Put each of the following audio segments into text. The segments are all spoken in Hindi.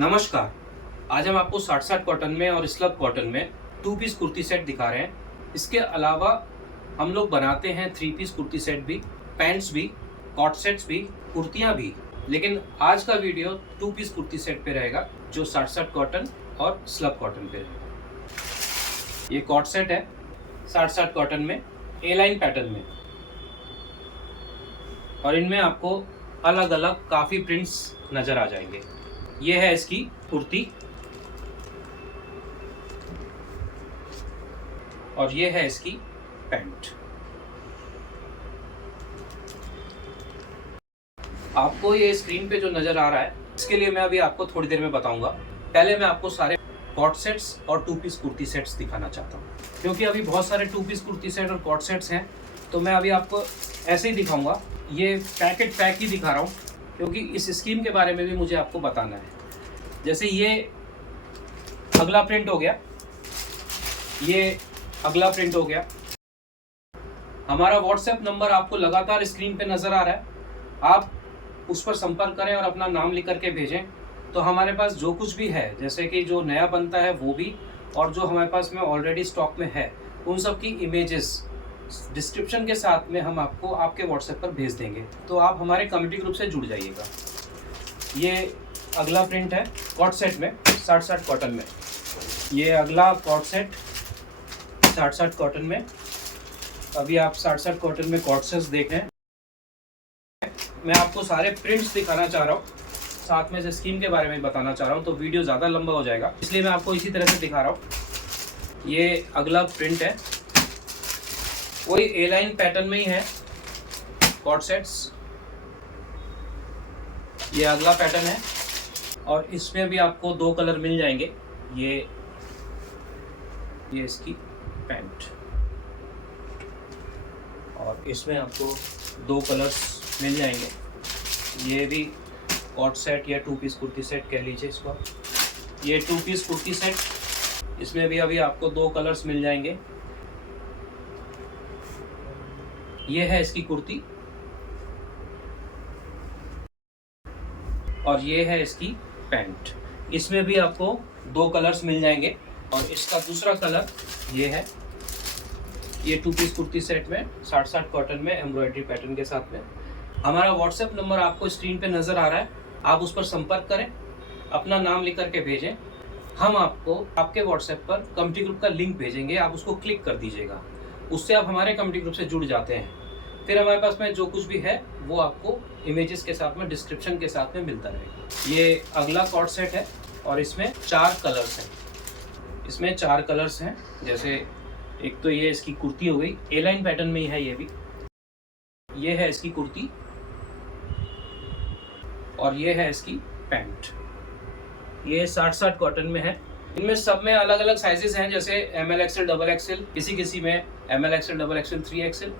नमस्कार। आज हम आपको 60-60 कॉटन में और स्लब कॉटन में 2 पीस कुर्ती सेट दिखा रहे हैं। इसके अलावा हम लोग बनाते हैं 3 पीस कुर्ती सेट भी, पैंट्स भी, कॉट सेट्स भी, कुर्तियाँ भी। लेकिन आज का वीडियो 2 पीस कुर्ती सेट पे रहेगा जो 60-60 कॉटन और स्लब कॉटन पे रहेगा। ये कॉट सेट है 60-60 कॉटन में, ए लाइन पैटर्न में, और इनमें आपको अलग अलग काफ़ी प्रिंट्स नज़र आ जाएंगे। ये है इसकी कुर्ती और ये है इसकी पैंट। आपको ये स्क्रीन पे जो नज़र आ रहा है इसके लिए मैं अभी आपको थोड़ी देर में बताऊंगा। पहले मैं आपको सारे कॉट सेट्स और 2 पीस कुर्ती सेट्स दिखाना चाहता हूँ, क्योंकि अभी बहुत सारे 2 पीस कुर्ती सेट और कॉट सेट्स हैं, तो मैं अभी आपको ऐसे ही दिखाऊंगा। ये पैक ही दिखा रहा हूँ, क्योंकि इस स्कीम के बारे में भी मुझे आपको बताना है। जैसे ये अगला प्रिंट हो गया, ये अगला प्रिंट हो गया। हमारा व्हाट्सएप नंबर आपको लगातार स्क्रीन पे नज़र आ रहा है, आप उस पर संपर्क करें और अपना नाम लिख करके भेजें। तो हमारे पास जो कुछ भी है, जैसे कि जो नया बनता है वो भी, और जो हमारे पास में ऑलरेडी स्टॉक में है, उन सब की इमेजेस डिस्क्रिप्शन के साथ में हम आपको आपके व्हाट्सएप पर भेज देंगे। तो आप हमारे कम्युनिटी ग्रुप से जुड़ जाइएगा। ये अगला प्रिंट है कॉट सेट में 60-60 कॉटन में। ये अगला कॉट सेट 60-60 कॉटन में। अभी आप 60-60 कॉटन में कॉट सेट्स देख रहे हैं। मैं आपको सारे प्रिंट्स दिखाना चाह रहा हूँ, साथ में से स्कीम के बारे में बताना चाह रहा हूँ, तो वीडियो ज़्यादा लंबा हो जाएगा, इसलिए मैं आपको इसी तरह से दिखा रहा हूँ। ये अगला प्रिंट है, वही ए लाइन पैटर्न में ही है कॉट सेट्स। ये अगला पैटर्न है और इसमें भी आपको 2 कलर मिल जाएंगे। ये इसकी पैंट, और इसमें आपको 2 कलर्स मिल जाएंगे। ये भी कॉट सेट या 2 पीस कुर्ती सेट कह लीजिए इसको। ये 2 पीस कुर्ती सेट, इसमें भी अभी आपको 2 कलर्स मिल जाएंगे। ये है इसकी कुर्ती और ये है इसकी पैंट। इसमें भी आपको 2 कलर्स मिल जाएंगे, और इसका दूसरा कलर ये है। ये 2 पीस कुर्ती सेट में 60-60 कॉटन में एम्ब्रॉयडरी पैटर्न के साथ में। हमारा व्हाट्सएप नंबर आपको स्क्रीन पे नज़र आ रहा है, आप उस पर संपर्क करें, अपना नाम लिख करके भेजें। हम आपको आपके व्हाट्सएप पर कम्युनिटी ग्रुप का लिंक भेजेंगे, आप उसको क्लिक कर दीजिएगा। उससे आप हमारे कम्युनिटी ग्रुप से जुड़ जाते हैं। फिर हमारे पास में जो कुछ भी है वो आपको इमेजेस के साथ में, डिस्क्रिप्शन के साथ में मिलता रहेगा। ये अगला कॉट सेट है और इसमें 4 कलर्स हैं। इसमें 4 कलर्स हैं। जैसे एक तो ये इसकी कुर्ती हो गई, ए लाइन पैटर्न में ही है ये भी। ये है इसकी कुर्ती और ये है इसकी पैंट। ये 60-60 कॉटन में है। इनमें सब में अलग अलग साइजेस हैं, जैसे ML XL डबल XL, किसी में ML XL double XL 3XL,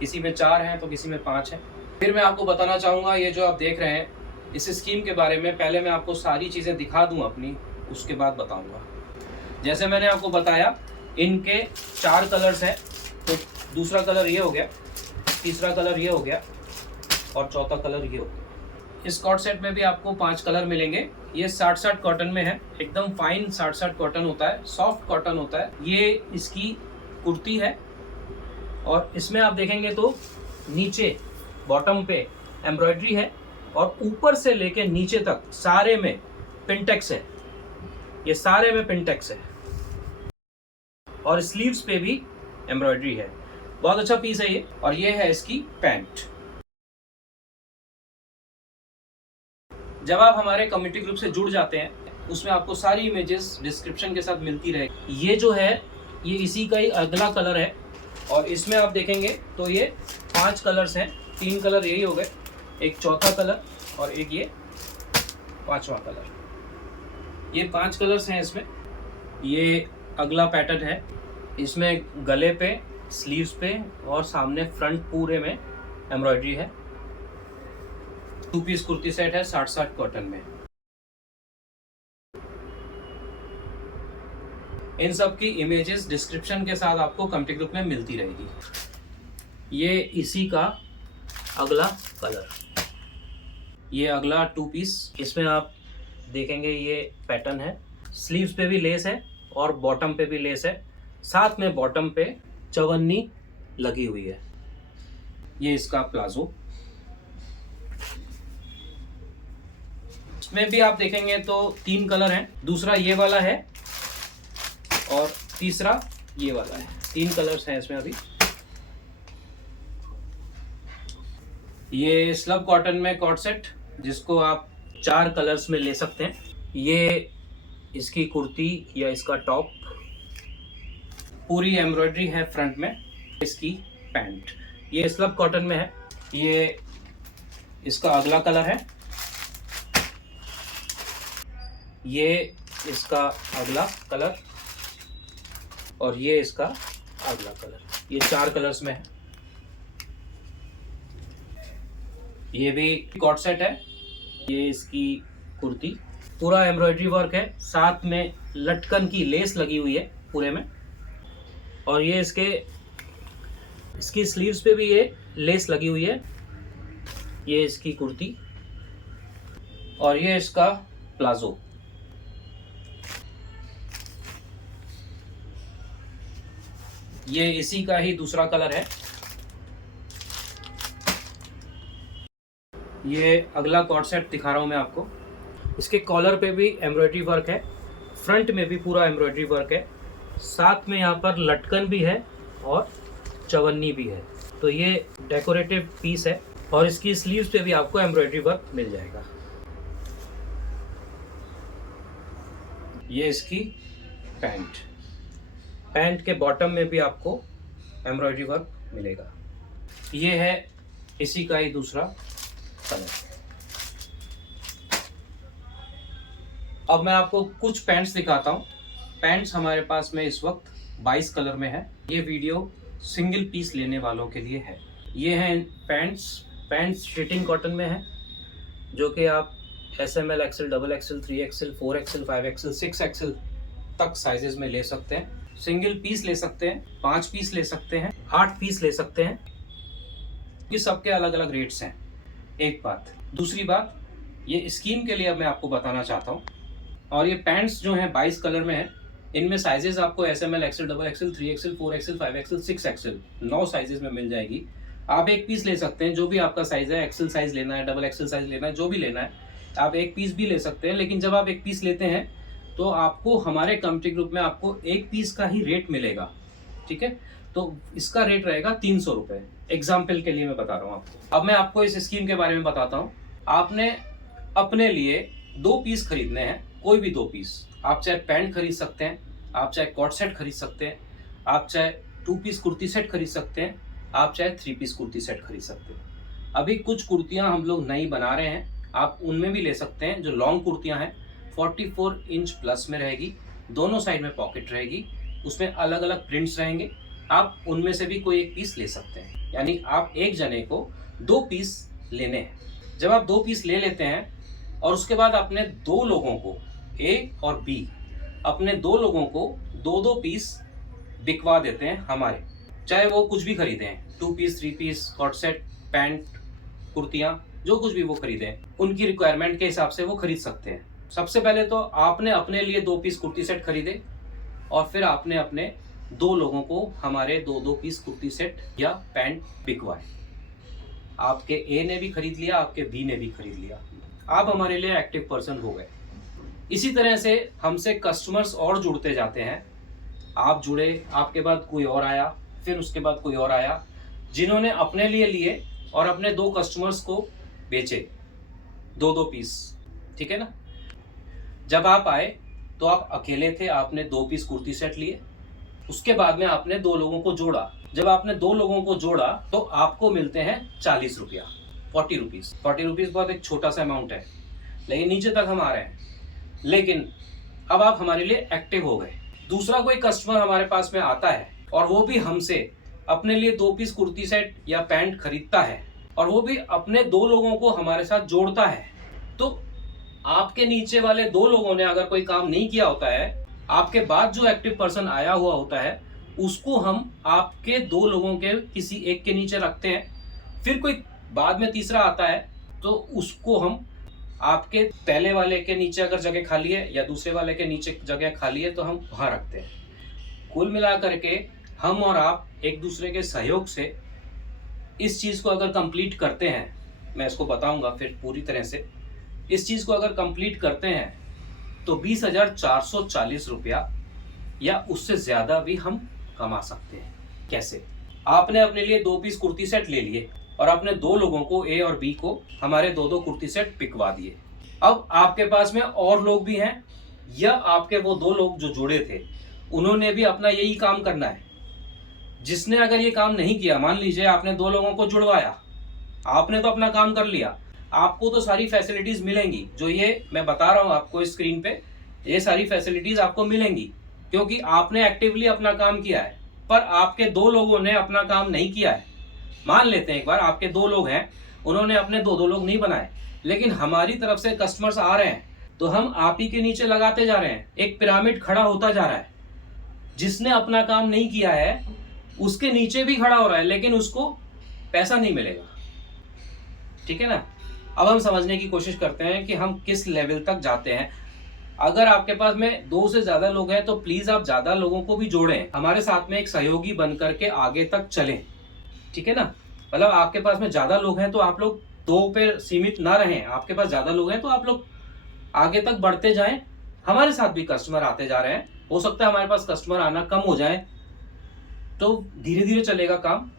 किसी में 4 हैं तो किसी में 5 हैं। फिर मैं आपको बताना चाहूँगा, ये जो आप देख रहे हैं इस स्कीम के बारे में, पहले मैं आपको सारी चीज़ें दिखा दूँ अपनी, उसके बाद बताऊँगा। जैसे मैंने आपको बताया, इनके 4 कलर्स हैं, तो दूसरा कलर ये हो गया, तीसरा कलर ये हो गया और चौथा कलर ये हो गया। इस कॉट सेट में भी आपको 5 कलर मिलेंगे। ये 60-60 कॉटन में है, एकदम फाइन 60-60 कॉटन होता है, सॉफ्ट कॉटन होता है। ये इसकी कुर्ती है और इसमें आप देखेंगे तो नीचे बॉटम पे एम्ब्रॉयडरी है और ऊपर से लेके नीचे तक सारे में पिंटेक्स है। ये सारे में पिंटेक्स है और स्लीव्स पे भी एम्ब्रॉयडरी है। बहुत अच्छा पीस है ये। और ये है इसकी पैंट। जब आप हमारे कम्युनिटी ग्रुप से जुड़ जाते हैं, उसमें आपको सारी इमेजेस डिस्क्रिप्शन के साथ मिलती रहेगी। ये जो है ये इसी का ही अगला कलर है, और इसमें आप देखेंगे तो ये 5 कलर्स हैं। 3 कलर यही हो गए, एक चौथा कलर और एक ये 5वां कलर। ये 5 कलर्स हैं इसमें। ये अगला पैटर्न है, इसमें गले पे, स्लीव्स पे और सामने फ्रंट पूरे में एम्ब्रॉयडरी है। 2 पीस कुर्ती सेट है 60-60 कॉटन में। इन सब की इमेजेस डिस्क्रिप्शन के साथ आपको कम्युनिटी ग्रुप में मिलती रहेगी। ये इसी का अगला कलर, ये अगला 2 पीस। इसमें आप देखेंगे ये पैटर्न है, स्लीव्स पे भी लेस है और बॉटम पे भी लेस है, साथ में बॉटम पे चवन्नी लगी हुई है। ये इसका प्लाजो, इसमें भी आप देखेंगे तो 3 कलर हैं, दूसरा ये वाला है और तीसरा ये वाला है। 3 कलर्स हैं इसमें अभी। ये स्लब कॉटन में कॉट सेट, जिसको आप 4 कलर्स में ले सकते हैं। ये इसकी कुर्ती या इसका टॉप, पूरी एम्ब्रॉयडरी है फ्रंट में। इसकी पैंट, ये स्लब कॉटन में है। ये इसका अगला कलर है, ये इसका अगला कलर और ये इसका अगला कलर। ये 4 कलर्स में है। ये भी कॉट सेट है। ये इसकी कुर्ती, पूरा एम्ब्रॉयडरी वर्क है, साथ में लटकन की लेस लगी हुई है पूरे में। और ये इसकी स्लीव्स पे भी ये लेस लगी हुई है। ये इसकी कुर्ती और ये इसका प्लाजो। ये इसी का ही दूसरा कलर है। ये अगला कॉट सेट दिखा रहा हूं मैं आपको। इसके कॉलर पे भी एम्ब्रॉयडरी वर्क है, फ्रंट में भी पूरा एम्ब्रॉयडरी वर्क है, साथ में यहाँ पर लटकन भी है और चवन्नी भी है। तो ये डेकोरेटिव पीस है और इसकी स्लीव्स पे भी आपको एम्ब्रॉयडरी वर्क मिल जाएगा। ये इसकी पैंट के बॉटम में भी आपको एम्ब्रॉयडरी वर्क मिलेगा। ये है इसी का ही दूसरा कलर। अब मैं आपको कुछ पैंट्स दिखाता हूँ। पैंट्स हमारे पास में इस वक्त 22 कलर में है। ये वीडियो सिंगल पीस लेने वालों के लिए है। ये हैं पैंट्स शिटिंग कॉटन में है, जो कि आप SML, XL, XXL, 3XL, 4XL, 5XL, 6XL तक साइजेस में ले सकते हैं। सिंगल पीस ले सकते हैं, 5 पीस ले सकते हैं, 8 पीस ले सकते हैं। ये सबके अलग अलग रेट्स हैं। एक बात, दूसरी बात, ये स्कीम के लिए अब मैं आपको बताना चाहता हूँ। और ये पैंट्स जो हैं 22 कलर में हैं, इनमें साइजेस आपको SML, XL, XXL, 3XL, 4XL, 5XL, 6XL 9 sizes में मिल जाएगी। आप एक पीस ले सकते हैं, जो भी आपका साइज है, XL साइज लेना है, XXL साइज लेना है, जो भी लेना है आप एक पीस भी ले सकते हैं। लेकिन जब आप एक पीस लेते हैं तो आपको हमारे कम्युनिटी ग्रुप में आपको एक पीस का ही रेट मिलेगा, ठीक है। तो इसका रेट रहेगा 300 रुपये। एग्जाम्पल के लिए मैं बता रहा हूँ आपको। अब मैं आपको इस स्कीम के बारे में बताता हूँ। आपने अपने लिए 2 पीस खरीदने हैं, कोई भी 2 पीस। आप चाहे पैंट खरीद सकते हैं, आप चाहे कॉट सेट खरीद सकते हैं, आप चाहे 2 पीस कुर्ती सेट खरीद सकते हैं, आप चाहे 3 पीस कुर्ती सेट खरीद सकते हैं। अभी कुछ कुर्तियां हम लोग नई बना रहे हैं, आप उनमें भी ले सकते हैं। जो लॉन्ग कुर्तियां हैं 44 इंच प्लस में रहेगी, दोनों साइड में पॉकेट रहेगी, उसमें अलग अलग प्रिंट्स रहेंगे। आप उनमें से भी कोई एक पीस ले सकते हैं। यानी आप एक जने को 2 पीस लेने हैं। जब आप 2 पीस ले लेते हैं और उसके बाद अपने 2 लोगों को, A और B, अपने 2 लोगों को 2-2 पीस बिकवा देते हैं हमारे, चाहे वो कुछ भी खरीदें, 2 piece, 3 piece, co-ord set, pant, कुर्तियां, जो कुछ भी वो खरीदें, उनकी रिक्वायरमेंट के हिसाब से वो खरीद सकते हैं। सबसे पहले तो आपने अपने लिए 2 पीस कुर्ती सेट खरीदे और फिर आपने अपने 2 लोगों को हमारे 2-2 पीस कुर्ती सेट या पैंट बिकवाए। आपके A ने भी खरीद लिया, आपके B ने भी खरीद लिया, आप हमारे लिए एक्टिव पर्सन हो गए। इसी तरह से हमसे कस्टमर्स और जुड़ते जाते हैं। आप जुड़े, आपके बाद कोई और आया, फिर उसके बाद कोई और आया, जिन्होंने अपने लिए लिए और अपने 2 कस्टमर्स को बेचे 2-2 पीस, ठीक है ना। जब आप आए तो आप अकेले थे, आपने 2 पीस कुर्ती सेट लिए, उसके बाद में आपने 2 लोगों को जोड़ा। जब आपने 2 लोगों को जोड़ा तो आपको मिलते हैं 40 रुपया, 40 रुपीज़। 40 रुपीज़ बहुत एक छोटा सा अमाउंट है, लेकिन नीचे तक हम आ रहे हैं। लेकिन अब आप हमारे लिए एक्टिव हो गए। दूसरा कोई कस्टमर हमारे पास में आता है और वो भी हमसे अपने लिए 2 पीस कुर्ती सेट या पैंट खरीदता है और वो भी अपने 2 लोगों को हमारे साथ जोड़ता है। तो आपके नीचे वाले 2 लोगों ने अगर कोई काम नहीं किया होता है, आपके बाद जो एक्टिव पर्सन आया हुआ होता है, उसको हम आपके 2 लोगों के किसी एक के नीचे रखते हैं। फिर कोई बाद में तीसरा आता है तो उसको हम आपके पहले वाले के नीचे अगर जगह खाली है या दूसरे वाले के नीचे जगह खाली है तो हम वहाँ रखते हैं। कुल मिला करके हम और आप एक दूसरे के सहयोग से इस चीज़ को अगर कंप्लीट करते हैं, मैं इसको बताऊंगा फिर पूरी तरह से, इस चीज़ को अगर कंप्लीट करते हैं तो 20,440 रुपया या उससे ज़्यादा भी हम कमा सकते हैं। कैसे? आपने अपने लिए 2 पीस कुर्ती सेट ले लिए और अपने 2 लोगों को, ए और बी को, हमारे 2-2 कुर्ती सेट पिकवा दिए। अब आपके पास में और लोग भी हैं या आपके वो 2 लोग जो जुड़े थे उन्होंने भी अपना यही काम करना है। जिसने अगर ये काम नहीं किया, मान लीजिए आपने 2 लोगों को जुड़वाया, आपने तो अपना काम कर लिया, आपको तो सारी फैसिलिटीज मिलेंगी जो ये मैं बता रहा हूँ आपको स्क्रीन पे, ये सारी फैसिलिटीज आपको मिलेंगी क्योंकि आपने एक्टिवली अपना काम किया है। पर आपके 2 लोगों ने अपना काम नहीं किया है। मान लेते हैं एक बार आपके 2 लोग हैं, उन्होंने अपने 2-2 लोग नहीं बनाए, लेकिन हमारी तरफ से कस्टमर्स आ रहे हैं तो हम आप ही के नीचे लगाते जा रहे हैं। एक पिरामिड खड़ा होता जा रहा है। जिसने अपना काम नहीं किया है उसके नीचे भी खड़ा हो रहा है लेकिन उसको पैसा नहीं मिलेगा। ठीक है ना? अब हम समझने की कोशिश करते हैं कि हम किस लेवल तक जाते हैं। अगर आपके पास में 2 से ज्यादा लोग हैं तो प्लीज आप ज्यादा लोगों को भी जोड़ें, हमारे साथ में एक सहयोगी बन करके आगे तक चलें। ठीक है ना? मतलब आपके पास में ज्यादा लोग हैं तो आप लोग 2 पे सीमित ना रहें। आपके पास ज्यादा लोग हैं तो आप लोग आगे तक बढ़ते जाएं। हमारे साथ भी कस्टमर आते जा रहे हैं। हो सकता है हमारे पास कस्टमर आना कम हो जाए तो धीरे धीरे चलेगा काम,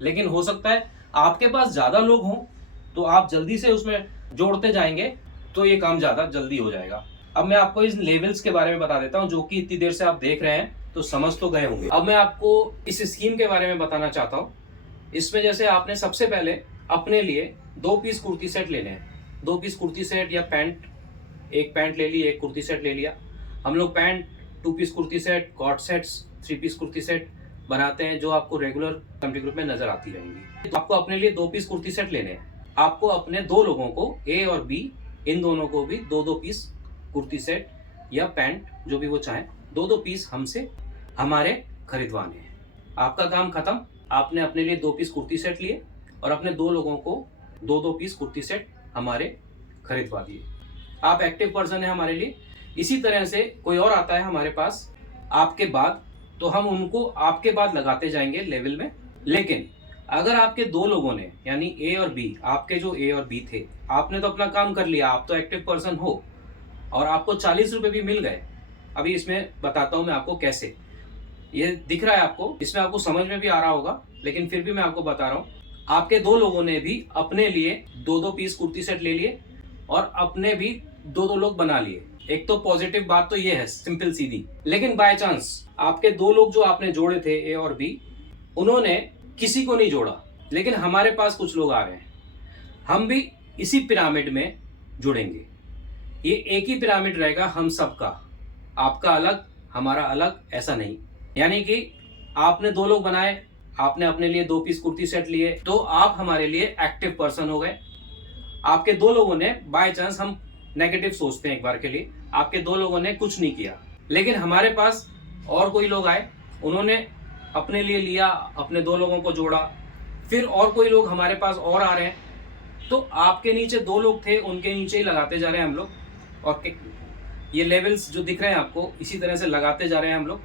लेकिन हो सकता है आपके पास ज्यादा लोग हों तो आप जल्दी से उसमें जोड़ते जाएंगे तो ये काम ज्यादा जल्दी हो जाएगा। अब मैं आपको इस लेवल्स के बारे में बता देता हूं जो कि इतनी देर से आप देख रहे हैं तो समझ तो गए होंगे। अब मैं आपको इस स्कीम के बारे में बताना चाहता हूं। इसमें जैसे आपने सबसे पहले अपने लिए 2 पीस कुर्ती सेट लेने हैं। 2 पीस कुर्ती सेट या पैंट, एक पैंट ले ली, एक कुर्ती सेट ले लिया। हम लोग pant, 2 piece kurti set, co-ord sets, 3 piece kurti set बनाते हैं जो आपको रेगुलर कम्युनिटी ग्रुप में नजर आती रहेंगी। तो आपको अपने लिए 2 पीस कुर्ती सेट लेने हैं। आपको अपने 2 लोगों को, ए और बी, इन दोनों को भी 2-2 पीस कुर्ती सेट या पैंट जो भी वो चाहें 2-2 पीस हमसे हमारे खरीदवाने हैं। आपका काम खत्म। आपने अपने लिए 2 पीस कुर्ती सेट लिए और अपने 2 लोगों को 2-2 पीस कुर्ती सेट हमारे खरीदवा दिए। आप एक्टिव पर्सन है हमारे लिए। इसी तरह से कोई और आता है हमारे पास आपके बाद तो हम उनको आपके बाद लगाते जाएंगे लेवल में। लेकिन अगर आपके 2 लोगों ने, यानी ए और बी, आपके जो ए और बी थे, आपने तो अपना काम कर लिया, आप तो एक्टिव पर्सन हो और आपको 40 रुपए भी मिल गए। अभी इसमें बताता हूं मैं आपको कैसे। ये दिख रहा है आपको, इसमें आपको समझ में भी आ रहा होगा, लेकिन फिर भी मैं आपको बता रहा हूं। आपके 2 लोगों ने भी अपने लिए 2-2 पीस कुर्ती सेट ले लिए और अपने भी 2-2 लोग बना लिए। एक तो पॉजिटिव बात तो ये है, सिंपल सीधी। लेकिन बाय चांस आपके 2 लोग जो आपने जोड़े थे, ए और बी, उन्होंने किसी को नहीं जोड़ा, लेकिन हमारे पास कुछ लोग आ रहे हैं। हम भी इसी पिरामिड में जुड़ेंगे। ये एक ही पिरामिड रहेगा हम सबका, आपका अलग हमारा अलग, ऐसा नहीं। यानी कि आपने 2 लोग बनाए, आपने अपने लिए 2 पीस कुर्ती सेट लिए तो आप हमारे लिए एक्टिव पर्सन हो गए। आपके 2 लोगों ने बाय चांस, हम नेगेटिव सोचते हैं एक बार के लिए, आपके 2 लोगों ने कुछ नहीं किया, लेकिन हमारे पास और कोई लोग आए, उन्होंने अपने लिए लिया, अपने 2 लोगों को जोड़ा, फिर और कोई लोग हमारे पास और आ रहे हैं, तो आपके नीचे 2 लोग थे, उनके नीचे ही लगाते जा रहे हैं हम लोग। और ये लेवल्स जो दिख रहे हैं आपको, इसी तरह से लगाते जा रहे हैं हम लोग।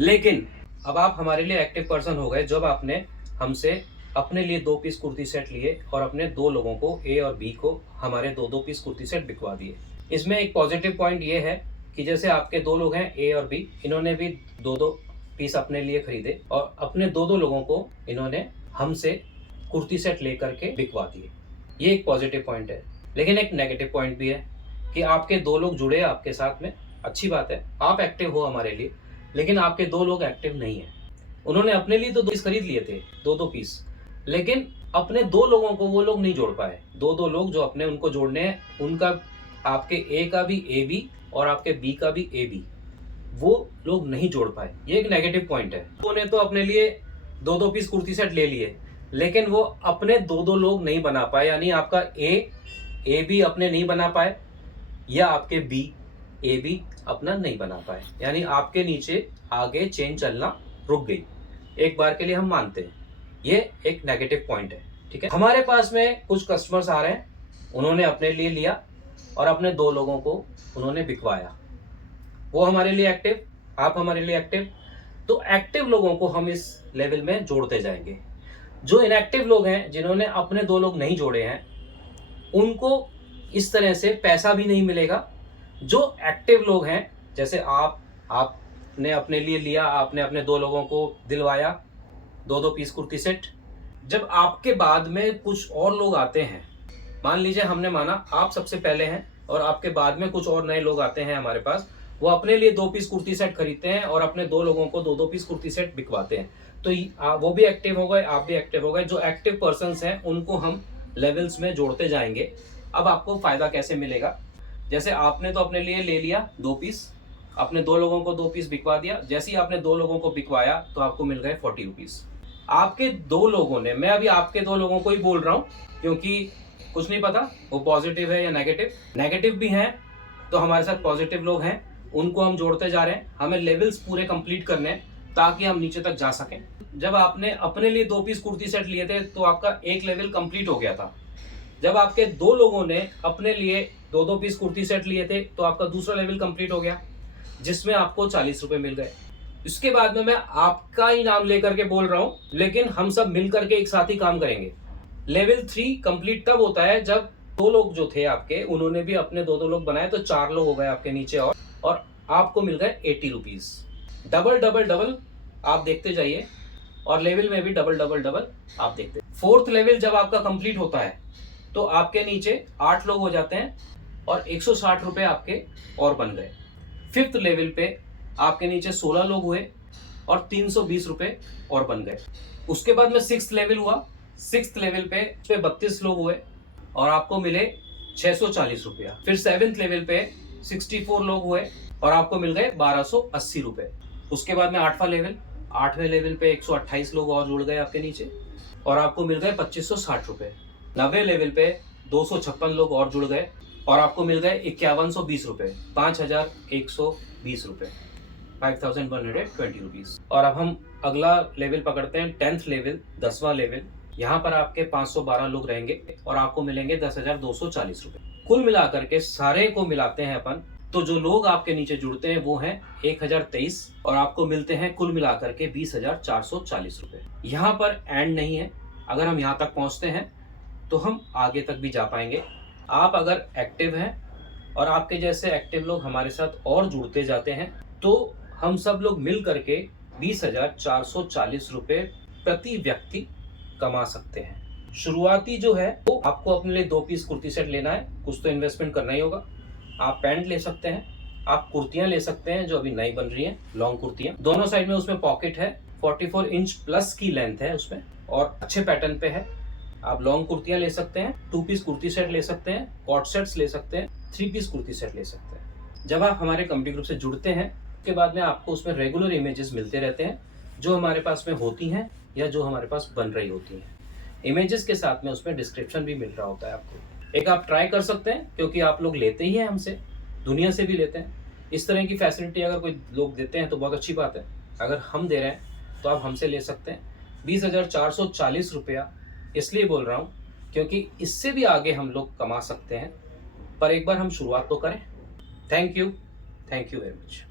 लेकिन अब आप हमारे लिए एक्टिव पर्सन हो गए जब आपने हमसे अपने लिए 2 पीस कुर्ती सेट लिए और अपने 2 लोगों को, ए और बी को, हमारे 2-2 पीस कुर्ती सेट बिकवा दिए। इसमें एक पॉजिटिव पॉइंट ये है कि जैसे आपके 2 लोग हैं, ए और बी, इन्होंने भी 2-2 पीस अपने लिए खरीदे और अपने 2-2 लोगों को इन्होंने हमसे कुर्ती सेट लेकर के बिकवा दिए। ये एक पॉजिटिव पॉइंट है। लेकिन एक नेगेटिव पॉइंट भी है कि आपके 2 लोग जुड़े आपके साथ में, अच्छी बात है, आप एक्टिव हो हमारे लिए, लेकिन आपके 2 लोग एक्टिव नहीं है। उन्होंने अपने लिए तो 2 पीस खरीद लिए थे, 2-2 पीस, लेकिन अपने 2 लोगों को वो लोग नहीं जोड़ पाए। 2-2 लोग जो अपने उनको जोड़ने हैं, उनका, आपके ए का भी ए बी और आपके बी का भी ए बी, वो लोग नहीं जोड़ पाए। ये एक नेगेटिव पॉइंट है। उन्होंने तो अपने लिए 2-2 पीस कुर्ती सेट ले लिए, लेकिन वो अपने 2-2 लोग नहीं बना पाए। यानी आपका ए बी अपने नहीं बना पाए या आपके बी ए बी अपना नहीं बना पाए, यानी आपके नीचे आगे चेन चलना रुक गई। एक बार के लिए हम मानते हैं ये एक नेगेटिव पॉइंट है। ठीक है, हमारे पास में कुछ कस्टमर्स आ रहे हैं, उन्होंने अपने लिए लिया, और अपने 2 लोगों को उन्होंने बिकवाया। वो हमारे लिए एक्टिव, आप हमारे लिए एक्टिव। तो एक्टिव लोगों को हम इस लेवल में जोड़ते जाएंगे। जो इनएक्टिव लोग हैं, जिन्होंने अपने 2 लोग नहीं जोड़े हैं, उनको इस तरह से पैसा भी नहीं मिलेगा। जो एक्टिव लोग हैं, जैसे आपने अपने लिए लिया, आपने अपने 2 लोगों को दिलवाया 2-2 पीस कुर्ती सेट। जब आपके बाद में कुछ और लोग आते हैं, मान लीजिए हमने माना आप सबसे पहले हैं और आपके बाद में कुछ और नए लोग आते हैं हमारे पास, वो अपने लिए 2 पीस कुर्ती सेट खरीदते हैं और अपने 2 लोगों को 2-2 पीस कुर्ती सेट बिकवाते हैं, तो वो भी एक्टिव हो गए, आप भी एक्टिव हो गए। जो एक्टिव पर्सन्स हैं उनको हम लेवल्स में जोड़ते जाएंगे। अब आपको फायदा कैसे मिलेगा? जैसे आपने तो अपने लिए ले लिया 2 पीस, अपने 2 लोगों को 2 पीस बिकवा दिया। जैसे ही आपने 2 लोगों को बिकवाया तो आपको मिल गए 40 रुपीस। आपके 2 लोगों ने, मैं अभी आपके 2 लोगों को ही बोल रहा हूँ क्योंकि कुछ नहीं पता वो पॉजिटिव है या नेगेटिव भी हैं, तो हमारे साथ पॉजिटिव लोग हैं, उनको हम जोड़ते जा रहे हैं। हमें लेवल्स पूरे कंप्लीट करने हैं ताकि हम नीचे तक जा सकें। जब आपने अपने लिए 2 पीस कुर्ती सेट लिए थे तो आपका एक लेवल कंप्लीट हो गया था। जब आपके 2 लोगों ने अपने लिए 2-2 पीस कुर्ती सेट लिए थे तो आपका दूसरा लेवल कंप्लीट हो गया, जिसमें आपको 40 रुपए मिल गए। इसके बाद में मैं आपका ही नाम लेकर के बोल रहा हूं, लेकिन हम सब मिलकर के एक साथ ही काम करेंगे। लेवल 3 कंप्लीट तब होता है जब 2 लोग जो थे आपके, उन्होंने भी अपने 2-2 लोग बनाए, तो 4 लोग हो गए आपके नीचे और आपको मिल गए 80 रुपीज। डबल डबल डबल आप देखते जाइए और लेवल में भी डबल डबल डबल आप देखते। 4th लेवल जब आपका कंप्लीट होता है तो आपके नीचे 8 लोग हो जाते हैं और 160 रुपए आपके और बन गए। 5th लेवल पे आपके नीचे 16 लोग हुए और 320 रुपए और बन गए। उसके बाद में 6th लेवल हुआ। 6th लेवल पे 32 लोग हुए और आपको मिले 640 रुपया। फिर 7th लेवल पे 64 लोग हुए और आपको मिल गए 1280 रुपए। उसके बाद में 8वें लेवल पे 128 लोग और जुड़ गए आपके नीचे और आपको मिल गए 2560 रुपए। 9वें लेवल पे 256 लोग और जुड़ गए और आपको मिल गए 5120 रुपए, 5120 रुपए, 5120 रुपीज। और अब हम अगला लेवल पकड़ते हैं, 10th लेवल, 10वां लेवल। यहाँ पर आपके 512 लोग रहेंगे और आपको मिलेंगे 10,240 रुपए। कुल मिलाकर के सारे को मिलाते हैं अपन, तो जो लोग आपके नीचे जुड़ते हैं वो हैं 1023 और आपको मिलते हैं कुल मिलाकर के 20,440 रुपए। यहाँ पर एंड नहीं है, अगर हम यहाँ तक पहुँचते हैं तो हम आगे तक भी जा पाएंगे। आप अगर एक्टिव हैं और आपके जैसे एक्टिव लोग हमारे साथ और जुड़ते जाते हैं तो हम सब लोग मिल करके 20,440 रुपए प्रति व्यक्ति कमा सकते हैं। शुरुआती जो है वो आपको अपने लिए 2 पीस कुर्ती सेट लेना है, कुछ तो इन्वेस्टमेंट करना ही होगा। आप पैंट ले सकते हैं, आप कुर्तियां ले सकते हैं जो अभी नई बन रही हैं, लॉन्ग कुर्तियां, दोनों साइड में उसमें पॉकेट है, 44 इंच प्लस की लेंथ है उसमें और अच्छे पैटर्न पे है। आप लॉन्ग कुर्तियां ले सकते हैं, 2 पीस कुर्ती सेट ले सकते हैं, कॉट सेट्स ले सकते हैं, 3 पीस कुर्ती सेट ले सकते हैं। जब आप हमारे कम्युनिटी ग्रुप से जुड़ते हैं उसके बाद में आपको उसमें रेगुलर इमेजेस मिलते रहते हैं जो हमारे पास में होती हैं या जो हमारे पास बन रही होती हैं। इमेजेस के साथ में उसमें डिस्क्रिप्शन भी मिल रहा होता है आपको। एक आप ट्राई कर सकते हैं क्योंकि आप लोग लेते ही हैं हमसे, दुनिया से भी लेते हैं। इस तरह की फैसिलिटी अगर कोई लोग देते हैं तो बहुत अच्छी बात है। अगर हम दे रहे हैं तो आप हमसे ले सकते हैं। 20,440 रुपया इसलिए बोल रहा हूँ क्योंकि इससे भी आगे हम लोग कमा सकते हैं, पर एक बार हम शुरुआत तो करें। Thank you very much.